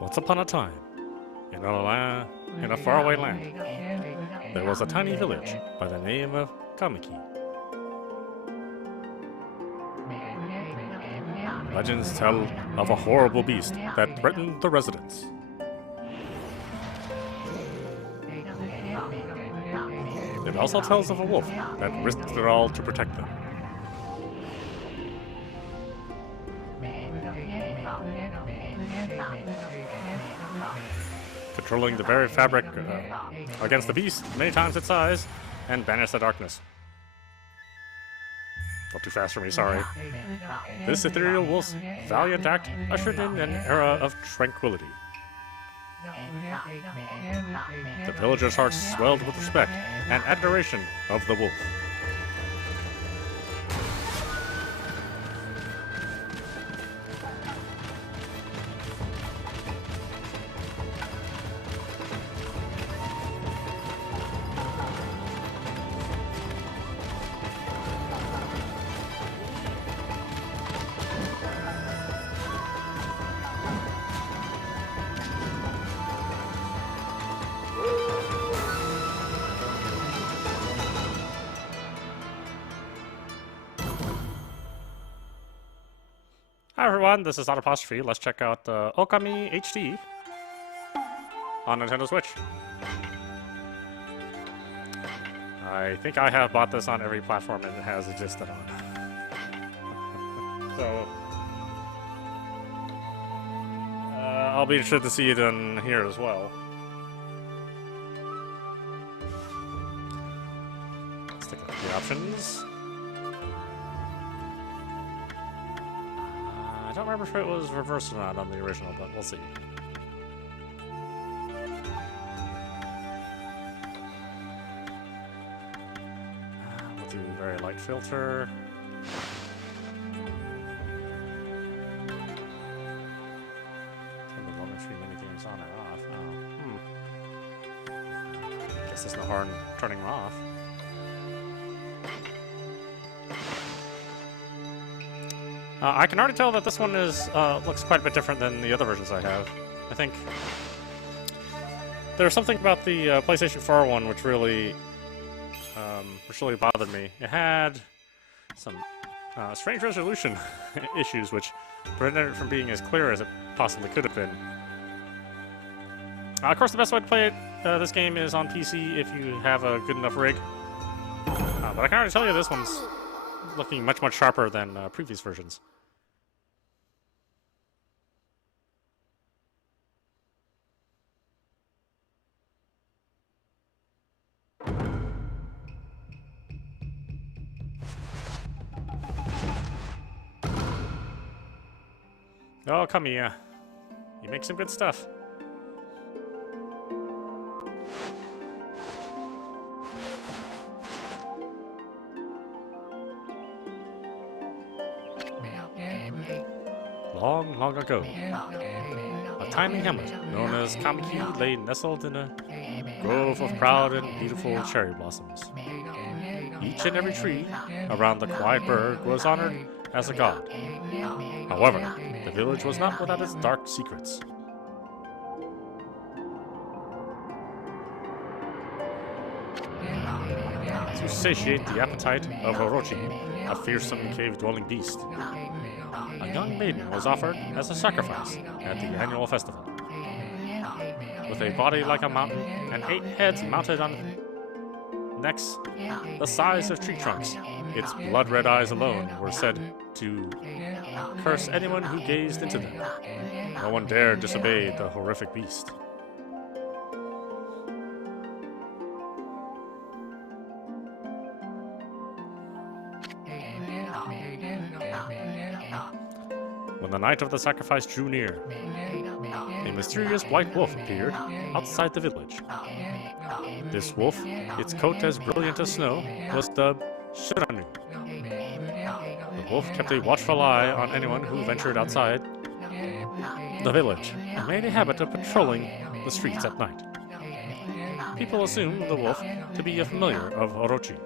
Once upon a time, in a faraway land, there was a tiny village by the name of Kamiki. Legends tell of a horrible beast that threatened the residents. It also tells of a wolf that risked it all to protect them. Controlling the very fabric against the beast many times its size and banish the darkness. Not too fast for me, sorry. This ethereal wolf's valiant act ushered in an era of tranquility. The villagers' hearts swelled with respect and adoration of the wolf. Hi everyone, this is audap. Let's check out Okami HD on Nintendo Switch. I think I have bought this on every platform it has existed on. So, I'll be interested to see it in here as well. Let's take a look at the options. I don't remember if it was reversed or not on the original, but we'll see. We'll do very light filter. Turn the volume between mini games on or off. Guess there's no harm turning them off. I can already tell that this one is looks quite a bit different than the other versions I have. I think there's something about the PlayStation 4 one which really bothered me. It had some strange resolution issues which prevented it from being as clear as it possibly could have been. Of course, the best way to play this game is on PC if you have a good enough rig. But I can already tell you this one's looking much, much sharper than previous versions. Oh, come here. You make some good stuff. Long, long ago, a tiny hamlet known as Kamiki lay nestled in a grove of proud and beautiful cherry blossoms. Each and every tree around the quiet burg was honored as a god. However, the village was not without its dark secrets. To satiate the appetite of Orochi, a fearsome cave-dwelling beast, a young maiden was offered as a sacrifice at the annual festival. With a body like a mountain and 8 heads mounted on necks the size of tree trunks, its blood-red eyes alone were said to curse anyone who gazed into them. No one dared disobey the horrific beast. When the night of the sacrifice drew near, a mysterious white wolf appeared outside the village. This wolf, its coat as brilliant as snow, was dubbed Shiranui. The wolf kept a watchful eye on anyone who ventured outside the village and made a habit of patrolling the streets at night. People assumed the wolf to be a familiar of Orochi.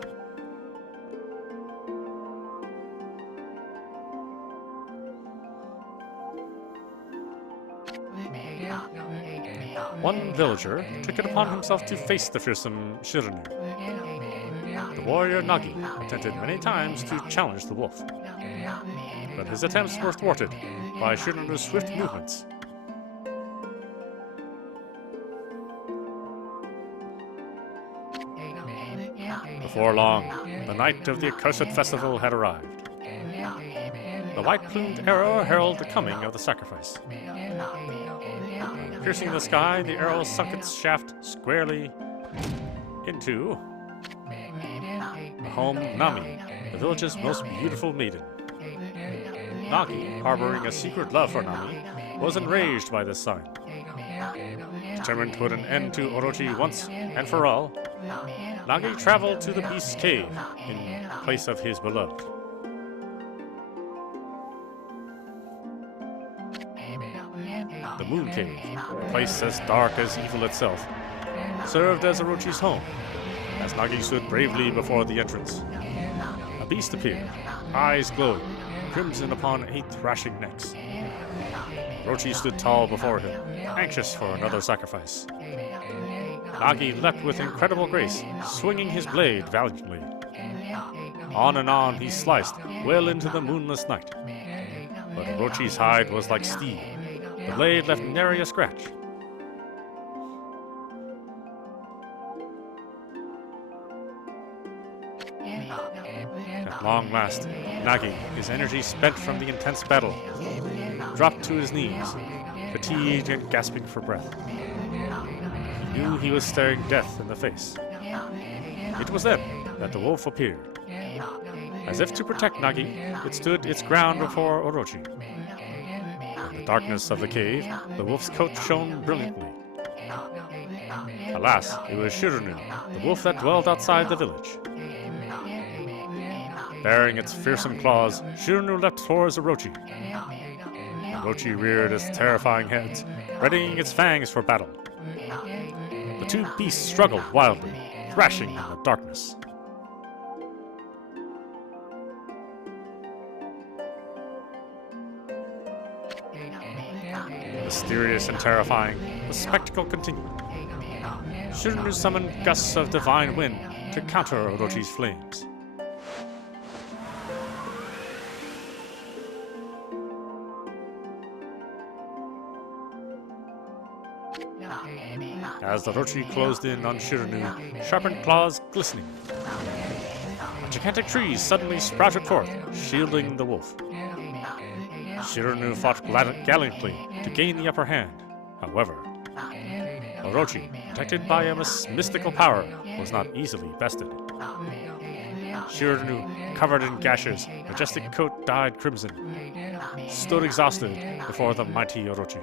one villager took it upon himself to face the fearsome Shiranui. The warrior Nagi attempted many times to challenge the wolf, but his attempts were thwarted by Shiranui's swift movements. Before long, the night of the accursed festival had arrived. The white-plumed arrow heralded the coming of the sacrifice. Piercing the sky, the arrow sunk its shaft squarely into the home of Nami, the village's most beautiful maiden. Nagi, harboring a secret love for Nami, was enraged by this sign. Determined to put an end to Orochi once and for all, Nagi traveled to the beast's cave in place of his beloved. The Moon Cave, a place as dark as evil itself, served as Orochi's home, as Nagi stood bravely before the entrance. A beast appeared, eyes glowing, crimson upon 8 thrashing necks. Orochi stood tall before him, anxious for another sacrifice. Nagi leapt with incredible grace, swinging his blade valiantly. On and on he sliced, well into the moonless night. But Orochi's hide was like steel. The blade left nary a scratch. At long last, Nagi, his energy spent from the intense battle, dropped to his knees, fatigued and gasping for breath. He knew he was staring death in the face. It was then that the wolf appeared. As if to protect Nagi, it stood its ground before Orochi. In the darkness of the cave, the wolf's coat shone brilliantly. Alas, it was Shiranui, the wolf that dwelled outside the village. Baring its fearsome claws, Shiranui leapt towards Orochi. Orochi reared its terrifying head, readying its fangs for battle. The two beasts struggled wildly, thrashing in the darkness. Mysterious and terrifying, the spectacle continued. Shiranui summoned gusts of divine wind to counter Orochi's flames. As the Orochi closed in on Shiranui, sharpened claws glistening. Gigantic trees suddenly sprouted forth, shielding the wolf. Shiranui fought gallantly to gain the upper hand. However, Orochi, protected by a mystical power, was not easily bested. Shiranui, covered in gashes, majestic coat dyed crimson, stood exhausted before the mighty Orochi.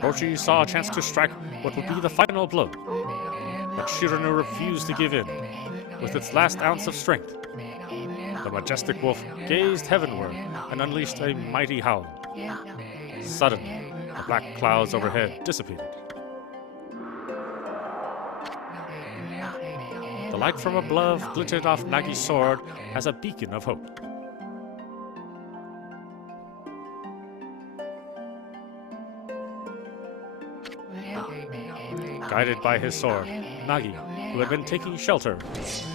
Orochi saw a chance to strike what would be the final blow, but Shiranui refused to give in. With its last ounce of strength, the majestic wolf gazed heavenward and unleashed a mighty howl. Suddenly, the black clouds overhead dissipated. The light from above glinted off Nagi's sword as a beacon of hope. Guided by his sword, Nagi, who had been taking shelter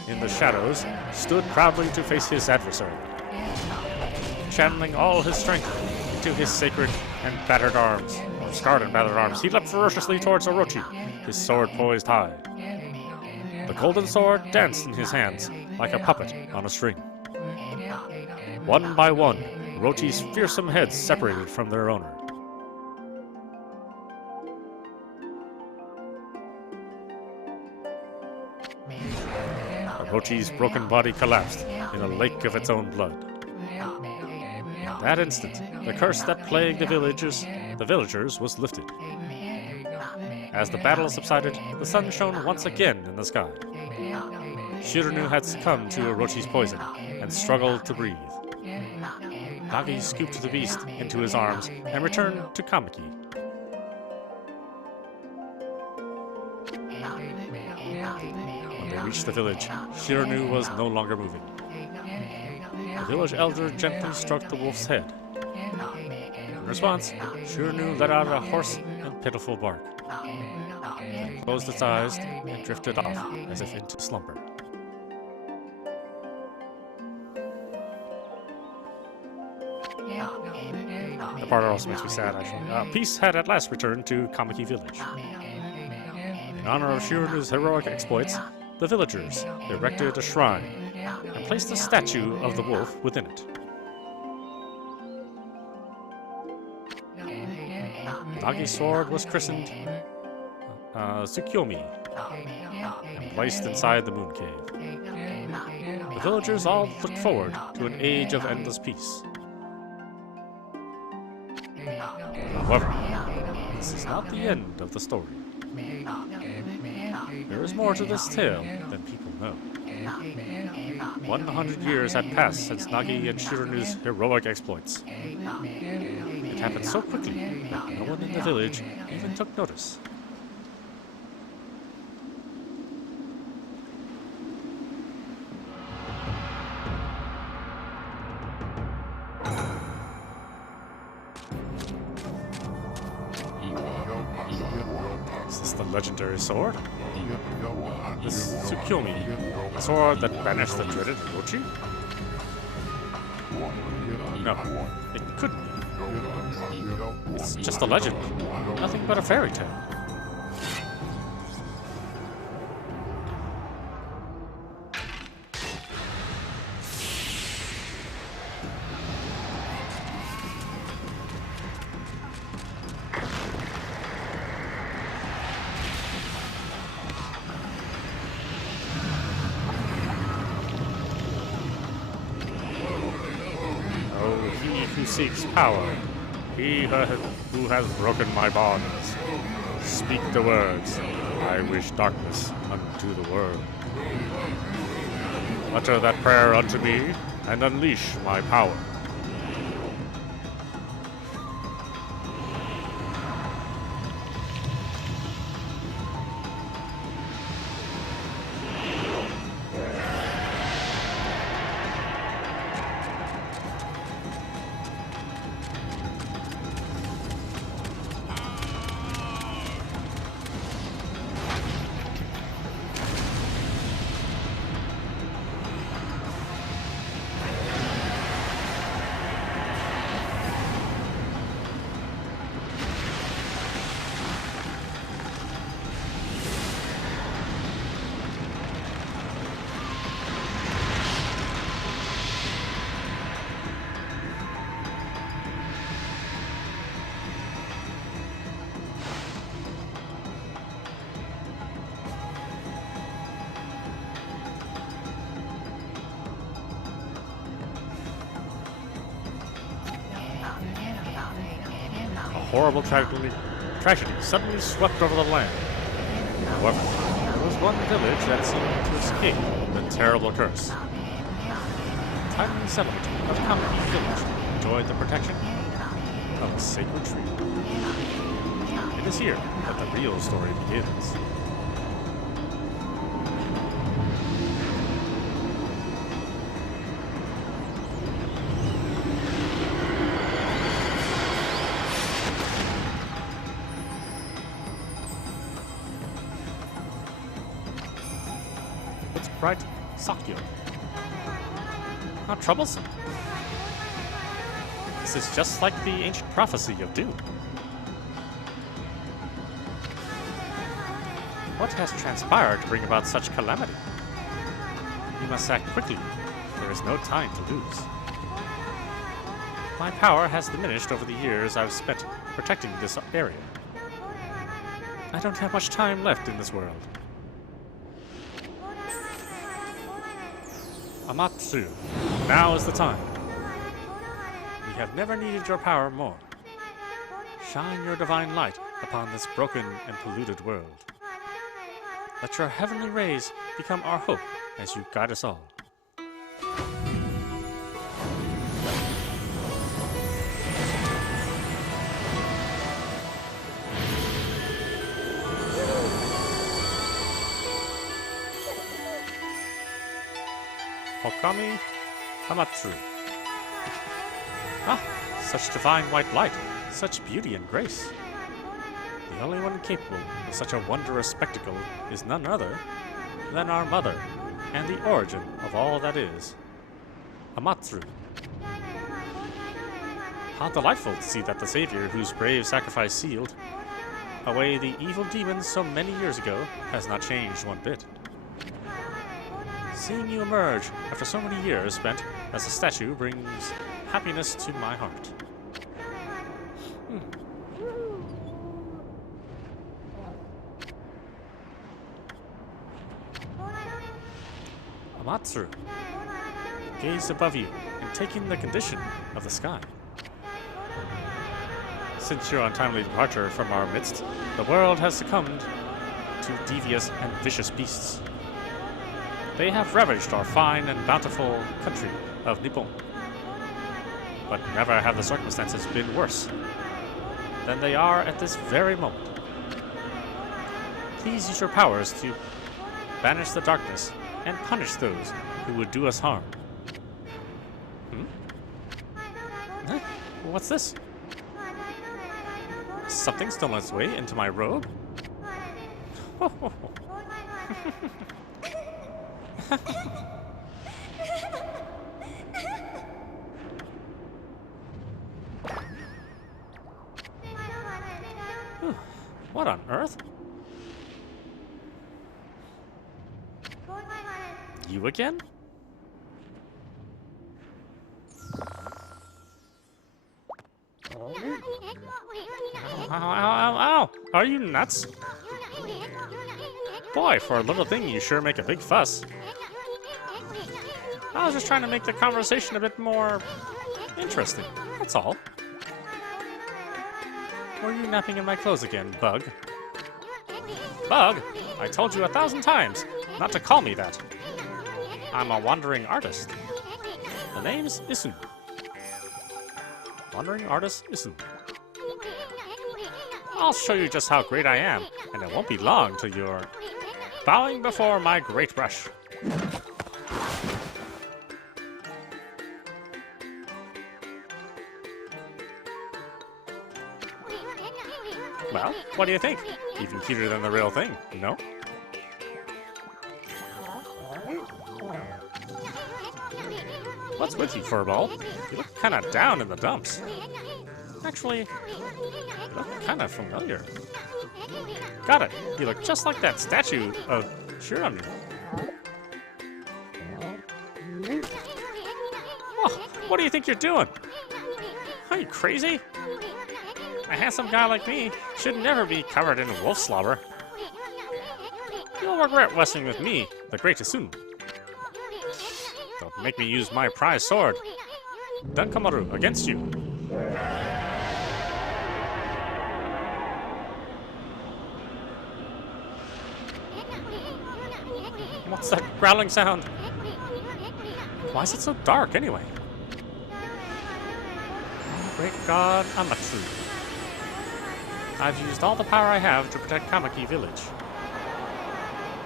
in the shadows, stood proudly to face his adversary. Channeling all his strength into his sacred and battered arms, scarred and battered arms, he leapt ferociously towards Orochi, his sword poised high. The golden sword danced in his hands like a puppet on a string. One by one, Orochi's fearsome heads separated from their owner. Orochi's broken body collapsed in a lake of its own blood. In that instant, the curse that plagued the villagers was lifted. As the battle subsided, the sun shone once again in the sky. Shiranui had succumbed to Orochi's poison and struggled to breathe. Nagi scooped the beast into his arms and returned to Kamiki. When they reached the village, Shiranui was no longer moving. The village elder gently stroked the wolf's head. In response, Shiranui let out a hoarse and pitiful bark. Then closed its eyes and drifted off as if into slumber. The part also makes me sad, actually. Peace had at last returned to Kamiki village. In honor of Shiranui's heroic exploits, the villagers erected a shrine and placed a statue of the wolf within it. Nagi's sword was christened Tsukiyomi and placed inside the moon cave. The villagers all looked forward to an age of endless peace. However, this is not the end of the story. There is more to this tale than people know. 100 years had passed since Nagi and Shiranui's heroic exploits. It happened so quickly that no one in the village even took notice. Is this the legendary sword? This Tsukiyomi, the sword that banished the dreaded Orochi? No, it couldn't be. It's just a legend, nothing but a fairy tale. Who seeks power, he who has broken my bonds. Speak the words, I wish darkness unto the world. Utter that prayer unto me, and unleash my power. Horrible tragedy suddenly swept over the land. However, there was one village that seemed to escape the terrible curse. The tiny settlement of Kamiki village enjoyed the protection of a sacred tree. It is here that the real story begins. Right, Sakyo. How troublesome. This is just like the ancient prophecy of doom. What has transpired to bring about such calamity? We must act quickly. There is no time to lose. My power has diminished over the years I've spent protecting this area. I don't have much time left in this world. Amaterasu, now is the time. We have never needed your power more. Shine your divine light upon this broken and polluted world. Let your heavenly rays become our hope as you guide us all. Okami Amaterasu. Ah, such divine white light, such beauty and grace. The only one capable of such a wondrous spectacle is none other than our mother, and the origin of all that is, Amaterasu. How delightful to see that the Savior, whose brave sacrifice sealed away the evil demons so many years ago, has not changed one bit. Seeing you emerge after so many years spent as a statue brings happiness to my heart. Amaterasu, gaze above you and take in the condition of the sky. Since your untimely departure from our midst, the world has succumbed to devious and vicious beasts. They have ravaged our fine and bountiful country of Nippon. But never have the circumstances been worse than they are at this very moment. Please use your powers to banish the darkness and punish those who would do us harm. Huh? What's this? Something stolen its way into my robe? What on earth? You again? Ow! Are you nuts? Boy, for a little thing, you sure make a big fuss. I was just trying to make the conversation a bit more interesting, that's all. Were you napping in my clothes again, Bug? Bug? I told you 1,000 times not to call me that. I'm a wandering artist. The name's Isun. Wandering artist Isun. I'll show you just how great I am, and it won't be long till you're bowing before my great brush. Well, what do you think? Even cuter than the real thing, no? What's with you, Furball? You look kinda down in the dumps. Actually, you look kinda familiar. Got it. You look just like that statue of Shiranui. Oh, what do you think you're doing? Are you crazy? A handsome guy like me should never be covered in wolf slobber. You'll regret wrestling with me, the great Isun. Don't make me use my prize sword. Dunkamaru, against you. What's that growling sound? Why is it so dark, anyway? Oh, great God, Amaterasu. I've used all the power I have to protect Kamaki Village.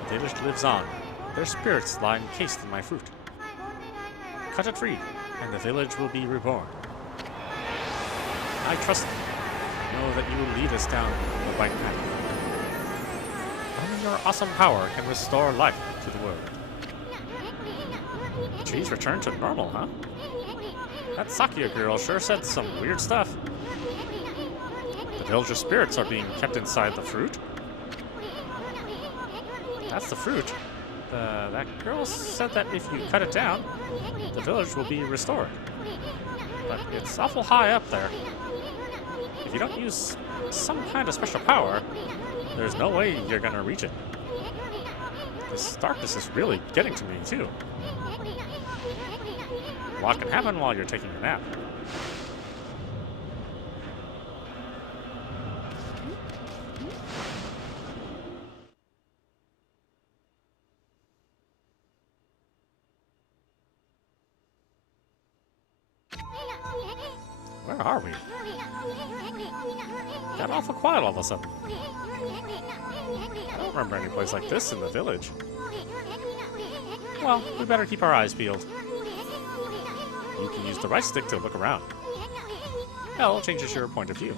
The village lives on. Their spirits lie encased in my fruit. Cut it free, and the village will be reborn. I trust you. Know that you will lead us down the right path. Only your awesome power can restore life to the world. The trees return to normal, huh? That Sakia girl sure said some weird stuff. The villager spirits are being kept inside the fruit. That's the fruit. That girl said that if you cut it down, the village will be restored. But it's awful high up there. If you don't use some kind of special power, there's no way you're gonna reach it. This darkness is really getting to me, too. A lot can happen while you're taking a nap. Where are we? Got awful quiet all of a sudden. I don't remember any place like this in the village. Well, we better keep our eyes peeled. You can use the right stick to look around. Hell changes your point of view.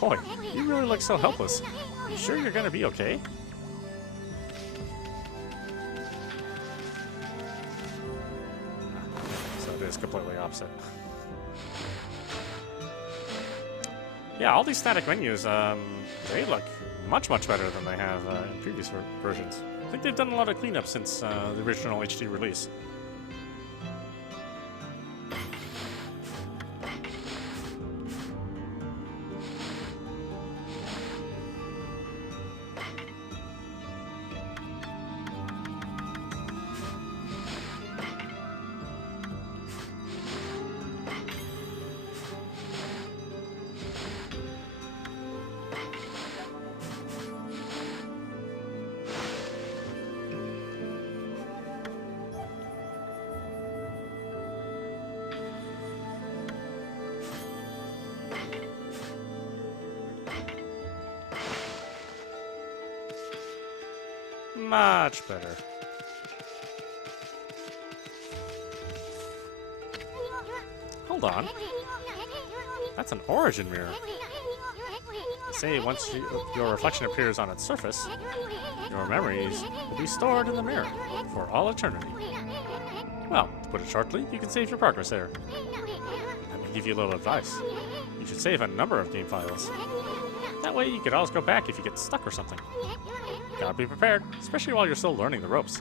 Boy, you really look so helpless. You sure you're gonna be okay? So it is completely opposite. Yeah, all these static menus, they look much better than they have in previous versions. I think they've done a lot of cleanup since the original HD release. Much better. Hold on. That's an origin mirror. Say once your reflection appears on its surface, your memories will be stored in the mirror for all eternity. Well, to put it shortly, you can save your progress there. Let me give you a little advice. You should save a number of game files. That way you could always go back if you get stuck or something. Gotta be prepared, especially while you're still learning the ropes.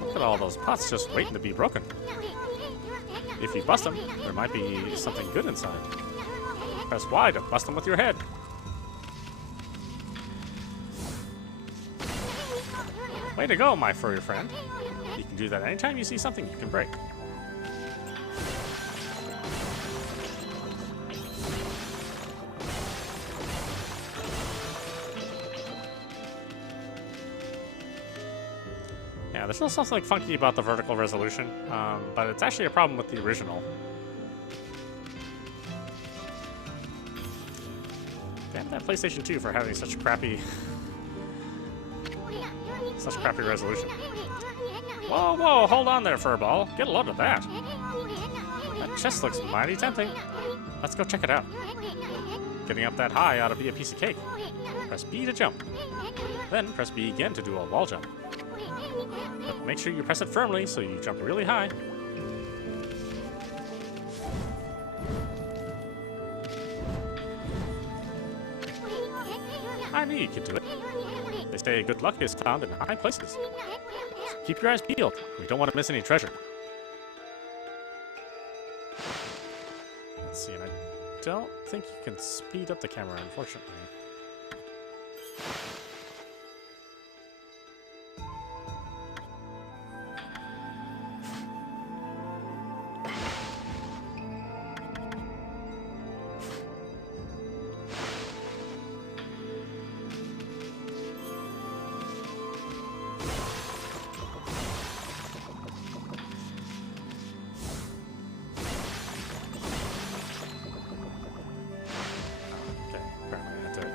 Look at all those pots just waiting to be broken. If you bust them, there might be something good inside. Press Y to bust them with your head. Way to go, my furry friend. You can do that anytime you see something you can break. Yeah, there's still something funky about the vertical resolution, but it's actually a problem with the original. Damn that PlayStation 2 for having such crappy resolution. Whoa, hold on there, Furball. Get a load of that. That chest looks mighty tempting. Let's go check it out. Getting up that high ought to be a piece of cake. Press B to jump. Then press B again to do a wall jump. But make sure you press it firmly so you jump really high. I knew you could do it. They say good luck is found in high places. So keep your eyes peeled. We don't want to miss any treasure. Let's see, and I don't think you can speed up the camera, unfortunately.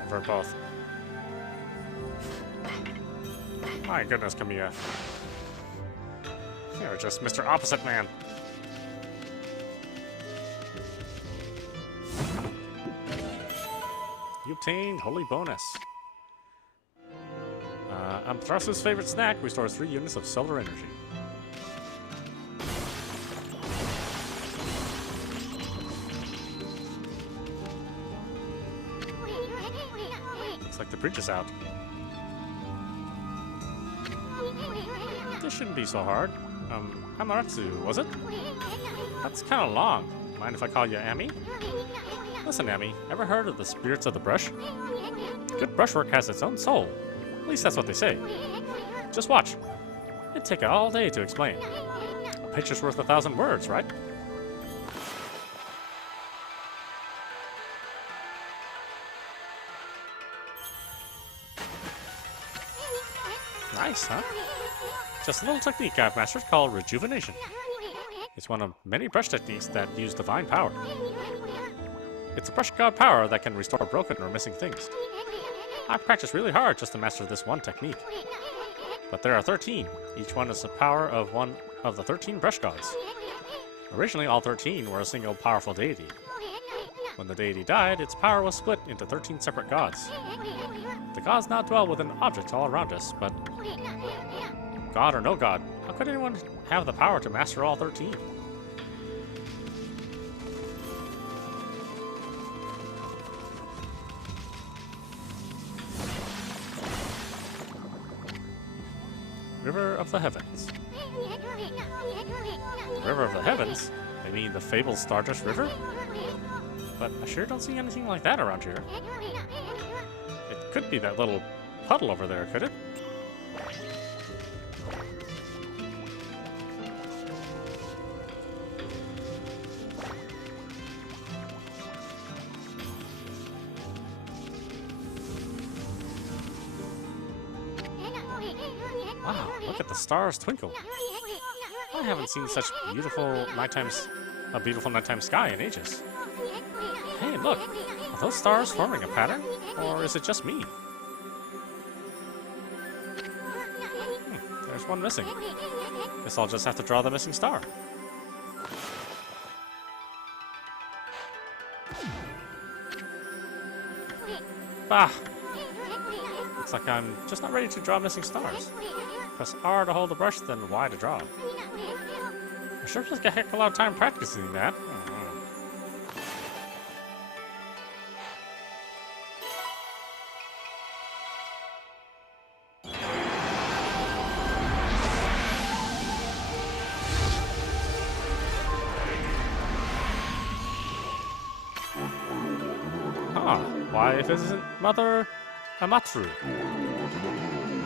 For both. My goodness, Kamiya. You're just Mr. Opposite Man. You obtained Holy Bonus. Amaterasu's favorite snack restores 3 units of solar energy. Like the bridge is out. This shouldn't be so hard. Amaterasu, was it? That's kind of long. Mind if I call you Amy? Listen, Amy, ever heard of the spirits of the brush? Good brushwork has its own soul. At least that's what they say. Just watch. It'd take all day to explain. A picture's worth 1,000 words, right? Nice, huh? Just a little technique I've mastered called rejuvenation. It's one of many brush techniques that use divine power. It's a brush god power that can restore broken or missing things. I've practiced really hard just to master this one technique. But there are 13. Each one is the power of one of the 13 brush gods. Originally, all 13 were a single powerful deity. When the deity died, its power was split into 13 separate gods. The gods now dwell within objects all around us, but god or no god, how could anyone have the power to master all 13? River of the Heavens. River of the Heavens? I mean the fabled Stardust River? But I sure don't see anything like that around here. It could be that little puddle over there, could it? Wow, look at the stars twinkle. I haven't seen such a beautiful nighttime sky in ages. Hey, look! Are those stars forming a pattern? Or is it just me? There's one missing. Guess I'll just have to draw the missing star. Bah! Looks like I'm just not ready to draw missing stars. Press R to hold the brush, then Y to draw. I sure took a heck of a lot of time practicing that. Why, if it isn't Mother Amaterasu?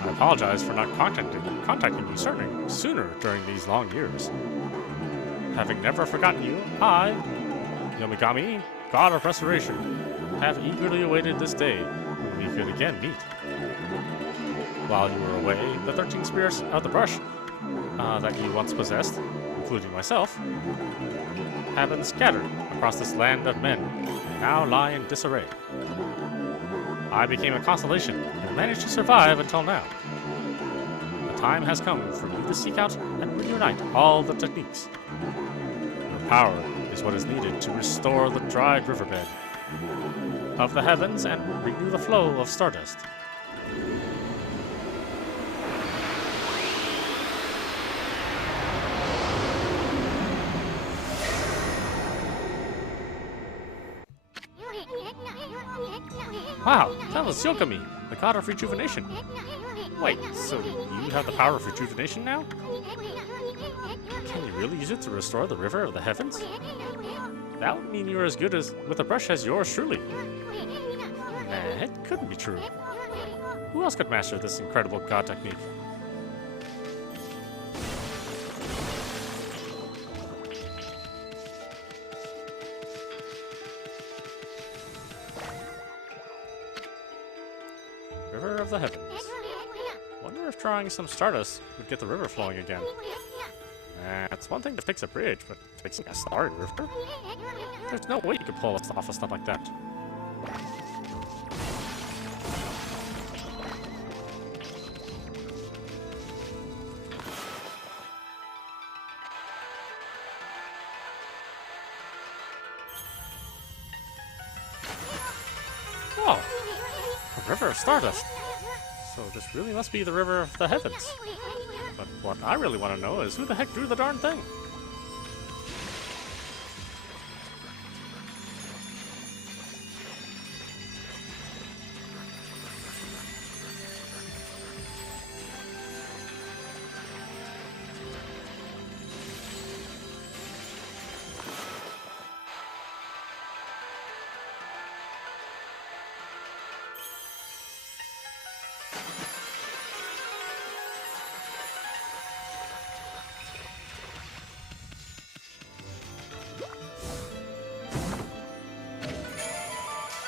I apologize for not contacting you sooner during these long years. Having never forgotten you, I, Yomigami, God of Restoration, have eagerly awaited this day when we could again meet. While you were away, the 13 spirits of the brush that you once possessed, including myself, have been scattered across this land of men, and now lie in disarray. I became a constellation and managed to survive until now. The time has come for you to seek out and reunite all the techniques. Your power is what is needed to restore the dried riverbed of the heavens and renew the flow of stardust. Wow, that was Okami, the god of rejuvenation. Wait, so you have the power of rejuvenation now? Can you really use it to restore the river of the heavens? That would mean you're as good with a brush as yours truly. Nah, it couldn't be true. Who else could master this incredible god technique? River of the Heavens. Wonder if drawing some stardust would get the river flowing again. It's one thing to fix a bridge, but fixing a starry river? There's no way you could pull off a stuff like that. Whoa! A river of stardust! So this really must be the river of the heavens. But what I really want to know is who the heck drew the darn thing?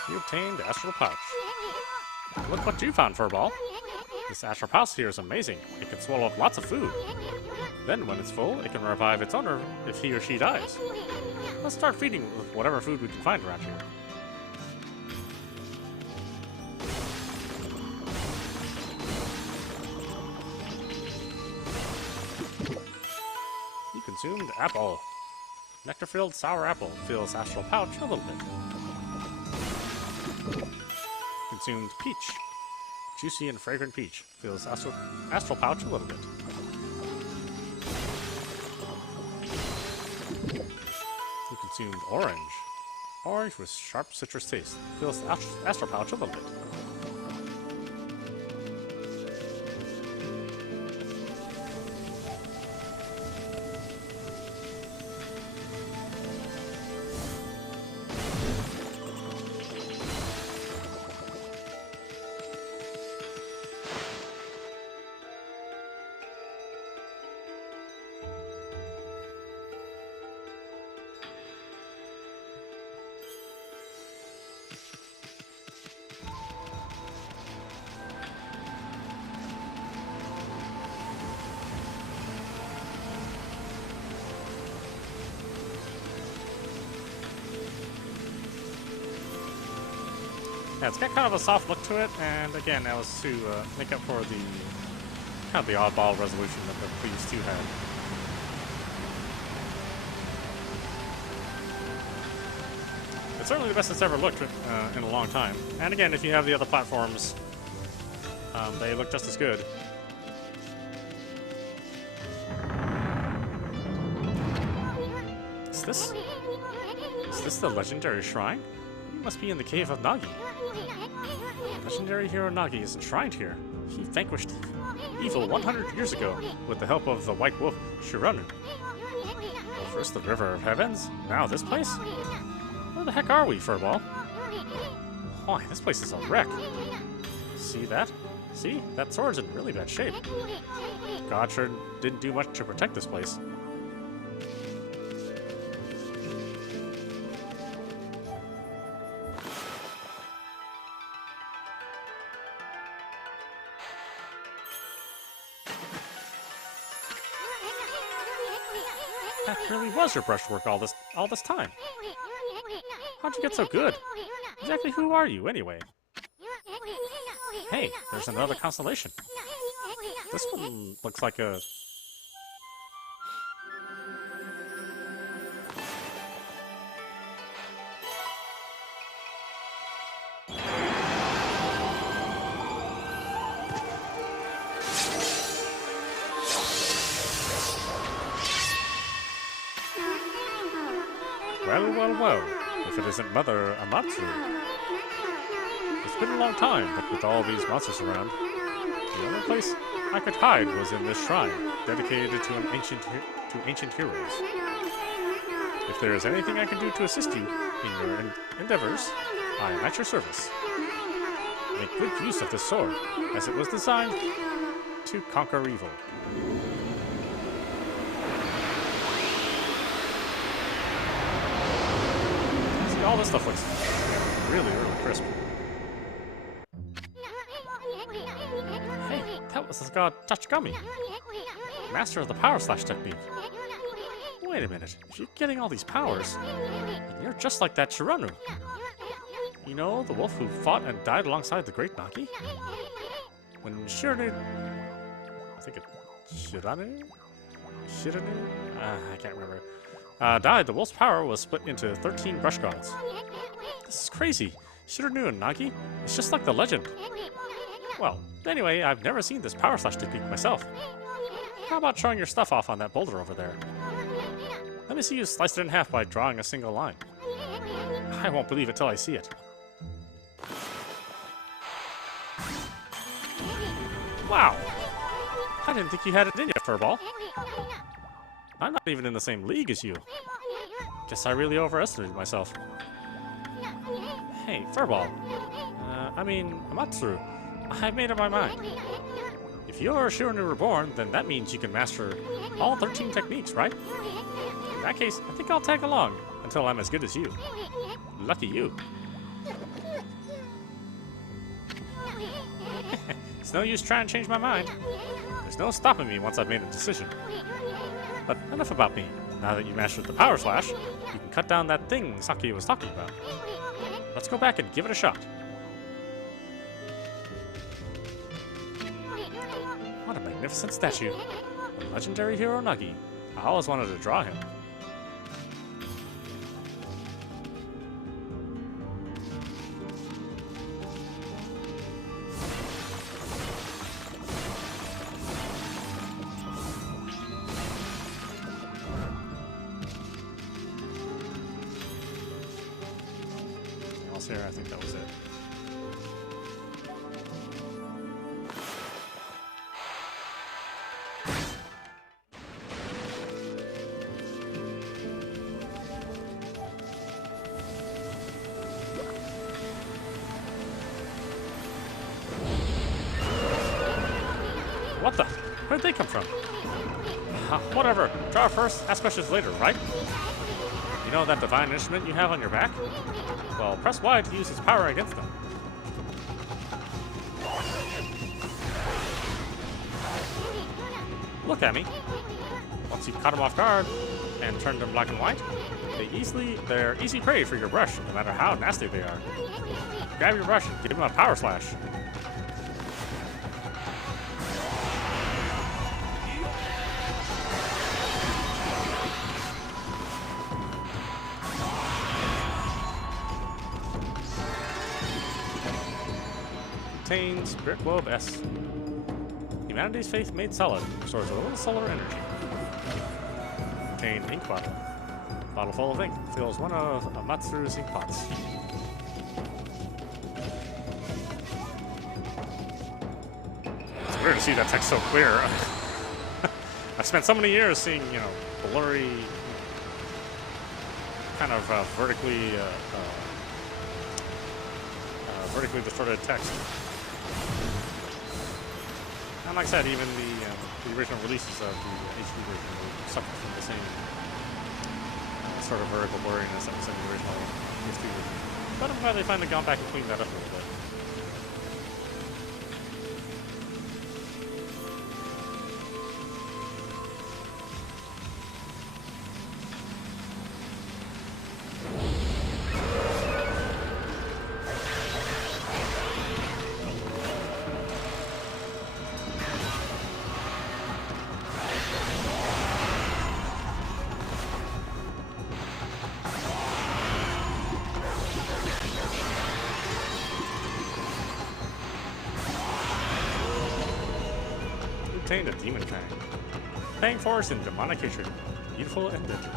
You obtained Astral Pouch. Look what you found, Furball. This astral pouch here is amazing. It can swallow up lots of food. Then, when it's full, it can revive its owner if he or she dies. Let's start feeding with whatever food we can find around here. You consumed apple. Nectar-filled sour apple fills astral pouch a little bit. Consumed peach. Juicy and fragrant peach fills astral pouch a little bit. You consumed orange. Orange with sharp citrus taste fills astral pouch a little bit. Yeah, it's got kind of a soft look to it, and again, that was to make up for the kind of the oddball resolution that the previous two had. It's certainly the best it's ever looked in a long time. And again, if you have the other platforms, they look just as good. Is this the legendary shrine? You must be in the cave of Nagi. Legendary hero Nagi is enshrined here. He vanquished evil 100 years ago with the help of the white wolf Shiranui. First the River of Heavens, now this place? Where the heck are we, Furball? Why, this place is a wreck. See that? See? That sword's in really bad shape. God sure didn't do much to protect this place. That really was your brushwork all this time. How'd you get so good? Exactly who are you, anyway? Hey, there's another constellation. This one looks like a... Well, if it isn't Mother Amaterasu. It's been a long time, but with all these monsters around, the only place I could hide was in this shrine, dedicated to ancient heroes. If there is anything I can do to assist you in your endeavors, I am at your service. Make good use of this sword, as it was designed to conquer evil. All this stuff looks really, really crisp. Hey, that was the god Tachigami, master of the power slash technique. Wait a minute, if you're getting all these powers, then you're just like that Shiranui. You know, the wolf who fought and died alongside the great Nagi? When Shiranui... I think it's Shiranui? I can't remember. Died, the wolf's power was split into 13 brush gods. This is crazy. Shiranui and Nagi, it's just like the legend. Well, anyway, I've never seen this power slash technique myself. How about showing your stuff off on that boulder over there? Let me see you slice it in half by drawing a single line. I won't believe it till I see it. Wow! I didn't think you had it in you, Furball. I'm not even in the same league as you. Guess I really overestimated myself. Hey, Furball. Amaterasu. I've made up my mind. If you're Shiranui Reborn, then that means you can master all 13 techniques, right? In that case, I think I'll tag along until I'm as good as you. Lucky you. It's no use trying to change my mind. There's no stopping me once I've made a decision. But enough about me. Now that you mastered the Power Slash, you can cut down that thing Saki was talking about. Let's go back and give it a shot. What a magnificent statue. The legendary hero Nagi. I always wanted to draw him. Here, I think that was it. What the? Where'd they come from? Whatever. Draw first, ask questions later, right? You know that divine instrument you have on your back? Well, press Y to use its power against them. Look at me. Once you've caught them off guard and turned them black and white, they're easy prey for your brush, no matter how nasty they are. Grab your brush and give them a power slash. Contains Spirit Globe S. Humanity's faith made solid. Stores a little solar energy. Contain ink bottle. Bottle full of ink. Fills one of Amaterasu's ink pots. It's weird to see that text so clear. I've spent so many years seeing, you know, blurry, kind of vertically distorted text. And like I said, even the original releases of the HD version suffered from the same sort of vertical blurriness that was in the original HD version. But I'm glad they finally gone back and cleaned that up a little bit. Obtained a demon fang. Fang forest in demonic hatred. Beautiful and deadly.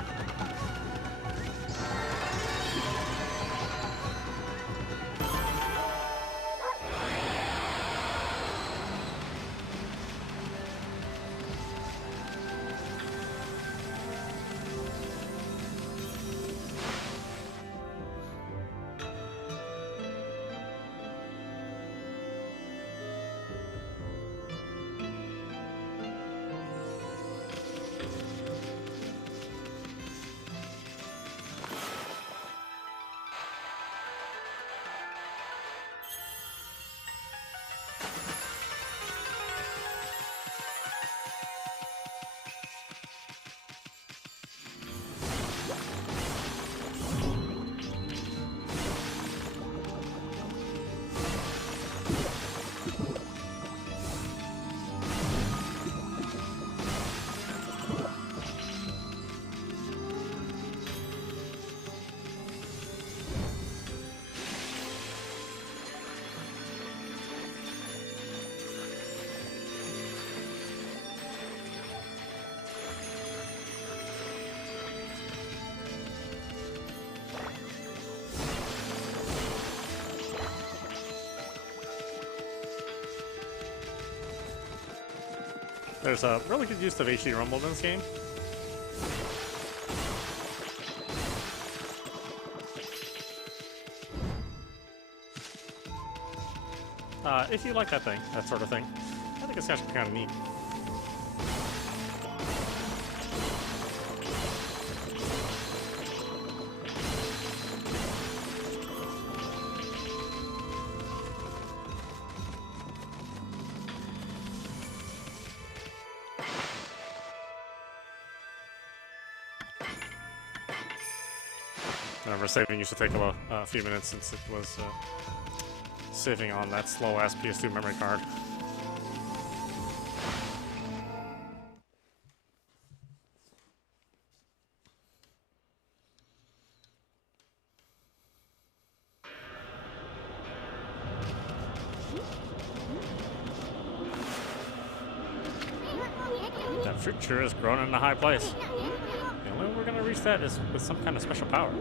There's a really good use of HD Rumble in this game. If you like that sort of thing, I think it's actually kind of neat. I remember saving used to take a few minutes since it was saving on that slow-ass PS2 memory card. That fruit sure is growing in a high place. The only way we're gonna reach that is with some kind of special power.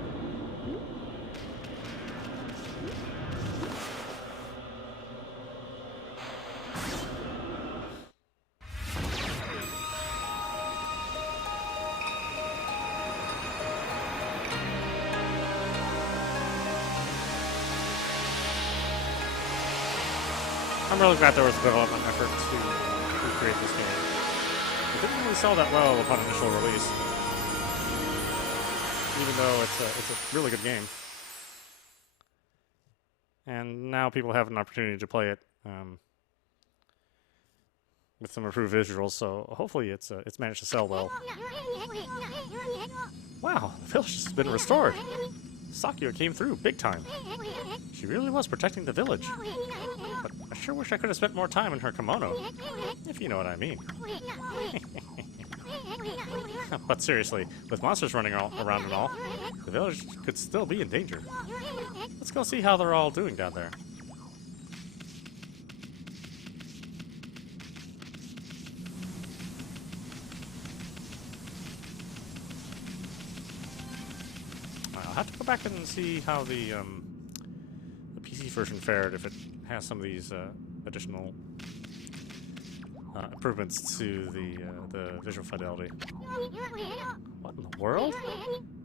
I'm really glad there was a development effort to create this game. It didn't really sell that well upon initial release, even though it's a really good game. And now people have an opportunity to play it with some improved visuals, so hopefully it's managed to sell well. Wow, the village has been restored. Sakura came through big time. She really was protecting the village. But I sure wish I could have spent more time in her kimono, if you know what I mean. But seriously, with monsters running around and all, the village could still be in danger. Let's go see how they're all doing down there. I'll have to go back and see how the PC version fared, if it has some of these additional improvements to the visual fidelity. What in the world?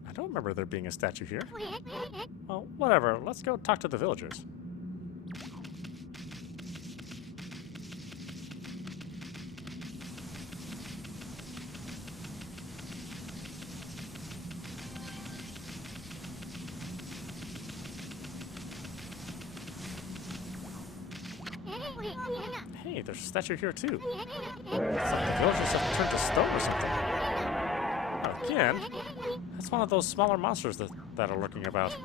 I don't remember there being a statue here. Well, whatever. Let's go talk to the villagers. Hey, there's a statue here too. It's like the villagers have turned to stone or something. Again? That's one of those smaller monsters that are lurking about.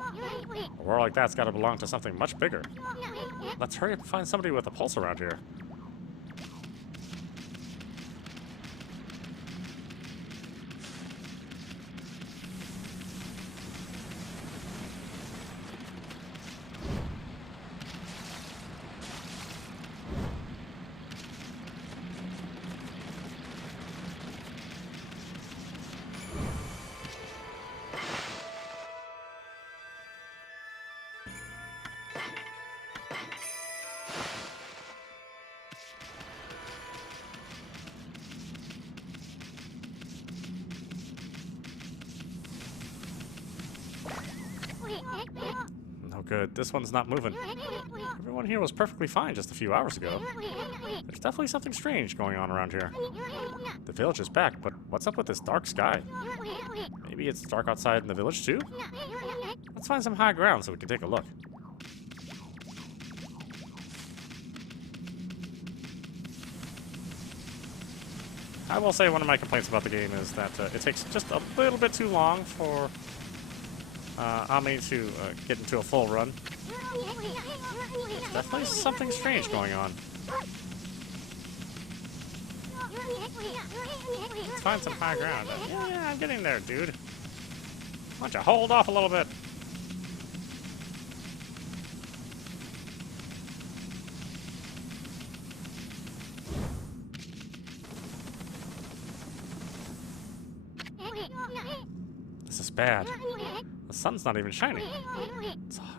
A war like that's got to belong to something much bigger. Let's hurry up and find somebody with a pulse around here. No good. This one's not moving. Everyone here was perfectly fine just a few hours ago. There's definitely something strange going on around here. The village is back, but what's up with this dark sky? Maybe it's dark outside in the village too? Let's find some high ground so we can take a look. I will say one of my complaints about the game is that it takes just a little bit too long for Ami to get into a full run. There's definitely something strange going on. Let's find some high ground. Yeah, I'm getting there, dude. Why don't you hold off a little bit? This is bad. The sun's not even shining.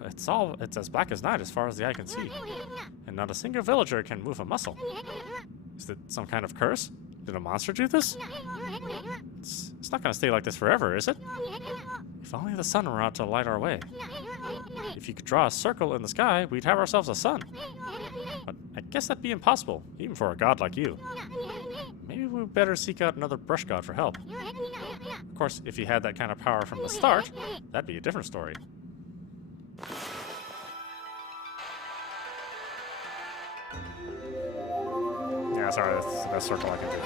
It's as black as night as far as the eye can see. And not a single villager can move a muscle. Is it some kind of curse? Did a monster do this? It's not gonna stay like this forever, is it? If only the sun were out to light our way. If you could draw a circle in the sky, we'd have ourselves a sun. But I guess that'd be impossible, even for a god like you. Maybe we'd better seek out another brush god for help. Of course, if you had that kind of power from the start, that'd be a different story. Yeah, sorry, that's the best circle I can do.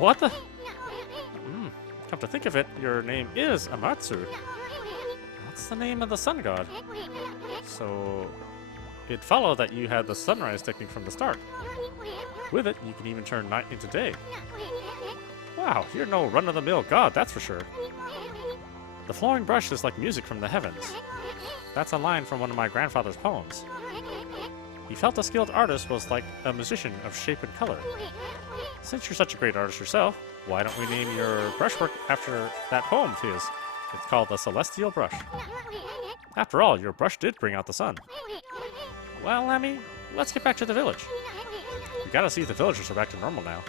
What the? Come to think of it, your name is Amaterasu. That's the name of the sun god. So it followed that you had the sunrise technique from the start. With it, you can even turn night into day. Wow, you're no run-of-the-mill god, that's for sure. The flowing brush is like music from the heavens. That's a line from one of my grandfather's poems. He felt a skilled artist was like a musician of shape and color. Since you're such a great artist yourself, why don't we name your brushwork after that poem of his? It's called the Celestial Brush. After all, your brush did bring out the sun. Well, Lemmy, let's get back to the village. We gotta see if the villagers are back to normal now.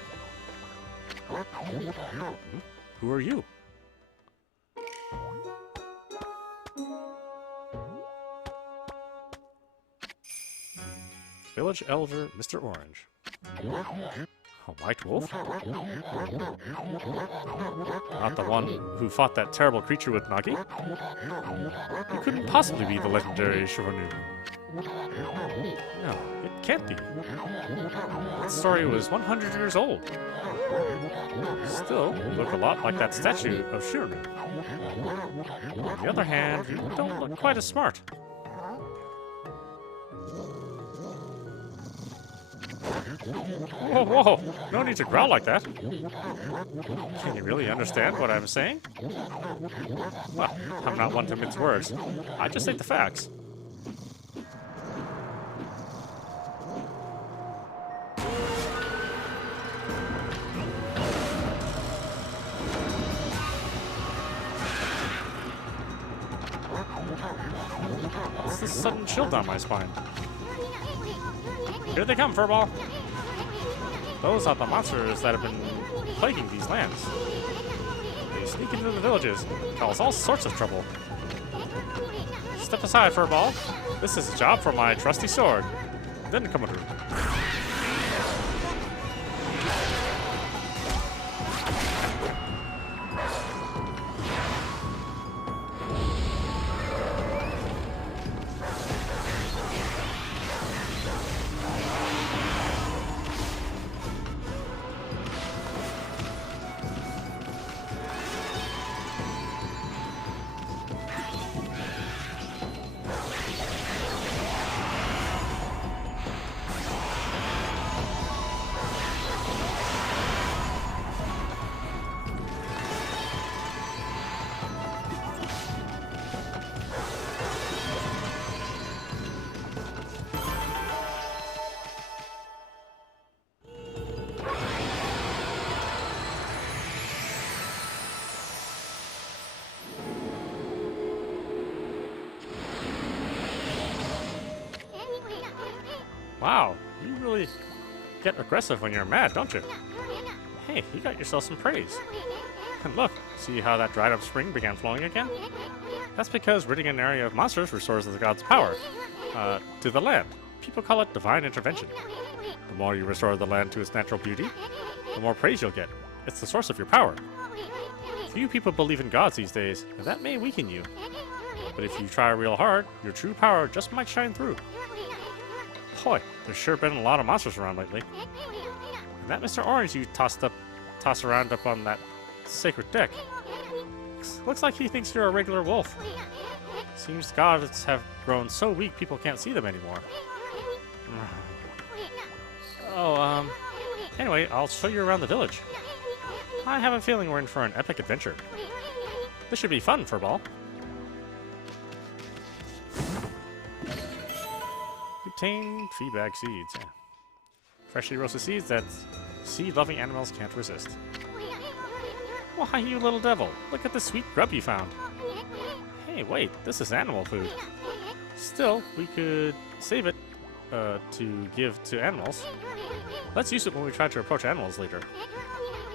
Who are you? Village Elder Mr. Orange. A white wolf? Not the one who fought that terrible creature with Nagi? You couldn't possibly be the legendary Shiranui. No, it can't be. That story was 100 years old. Still, you look a lot like that statue of Shiranui. On the other hand, you don't look quite as smart. Whoa, whoa! No need to growl like that. Can you really understand what I'm saying? Well, I'm not one to mince words. I just state the facts. What's this sudden chill down my spine? Here they come, Furball! Those are the monsters that have been plaguing these lands. They sneak into the villages, cause all sorts of trouble. Step aside, Furball. This is a job for my trusty sword. Then come through. Wow, you really get aggressive when you're mad, don't you? Hey, you got yourself some praise. And look, see how that dried up spring began flowing again? That's because ridding an area of monsters restores the god's power to the land. People call it divine intervention. The more you restore the land to its natural beauty, the more praise you'll get. It's the source of your power. Few people believe in gods these days, and that may weaken you. But if you try real hard, your true power just might shine through. Boy, there's sure been a lot of monsters around lately. And that Mr. Orange you toss around up on that sacred deck. Looks like he thinks you're a regular wolf. Seems gods have grown so weak people can't see them anymore. Anyway, I'll show you around the village. I have a feeling we're in for an epic adventure. This should be fun, Furball. Obtain feedback seeds. Yeah. Freshly roasted seeds that seed-loving animals can't resist. Why, you little devil, look at the sweet grub you found. Hey, wait, this is animal food. Still, we could save it to give to animals. Let's use it when we try to approach animals later.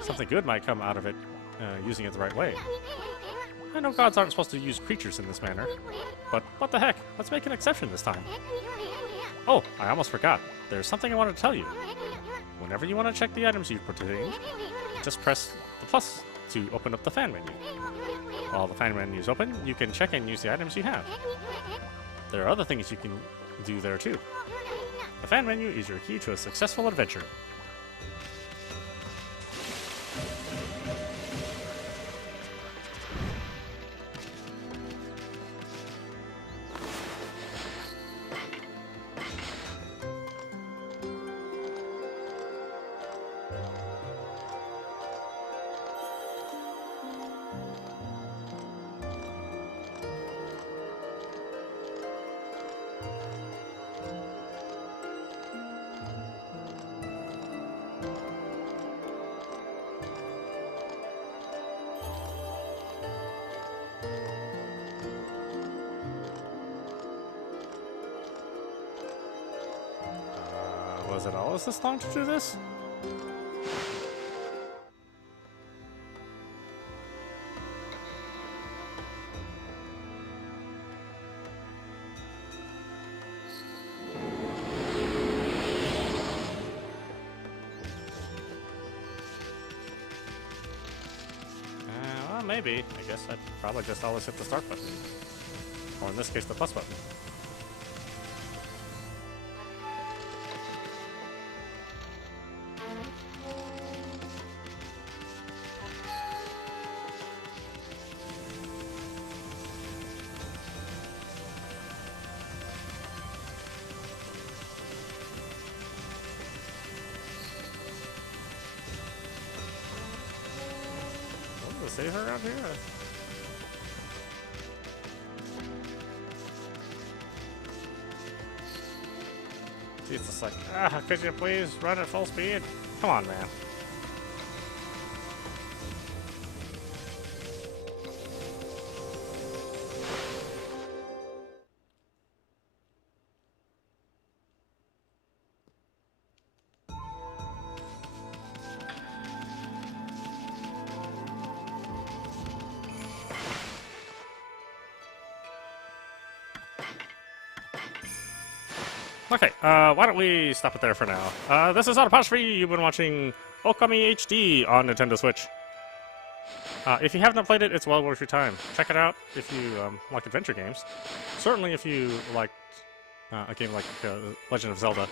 Something good might come out of it using it the right way. I know gods aren't supposed to use creatures in this manner, but what the heck, let's make an exception this time. Oh, I almost forgot. There's something I want to tell you. Whenever you want to check the items you've obtained, just press the plus to open up the fan menu. While the fan menu is open, you can check and use the items you have. There are other things you can do there too. The fan menu is your key to a successful adventure. Was it always this long to do this? Well, maybe. I guess I'd probably just always hit the start button. Or in this case, the plus button. Save her around here? She's just like, could you please run at full speed? Come on, man. Okay, why don't we stop it there for now. This is Audap. You've been watching Okami HD on Nintendo Switch. If you haven't played it, it's well worth your time. Check it out if you like adventure games. Certainly if you liked a game like Legend of Zelda.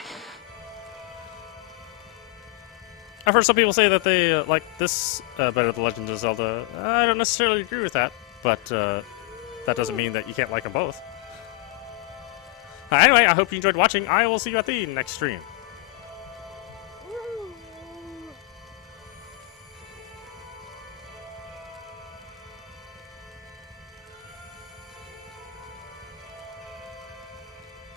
I've heard some people say that they like this better than Legend of Zelda. I don't necessarily agree with that, but that doesn't mean that you can't like them both. Anyway, I hope you enjoyed watching. I will see you at the next stream.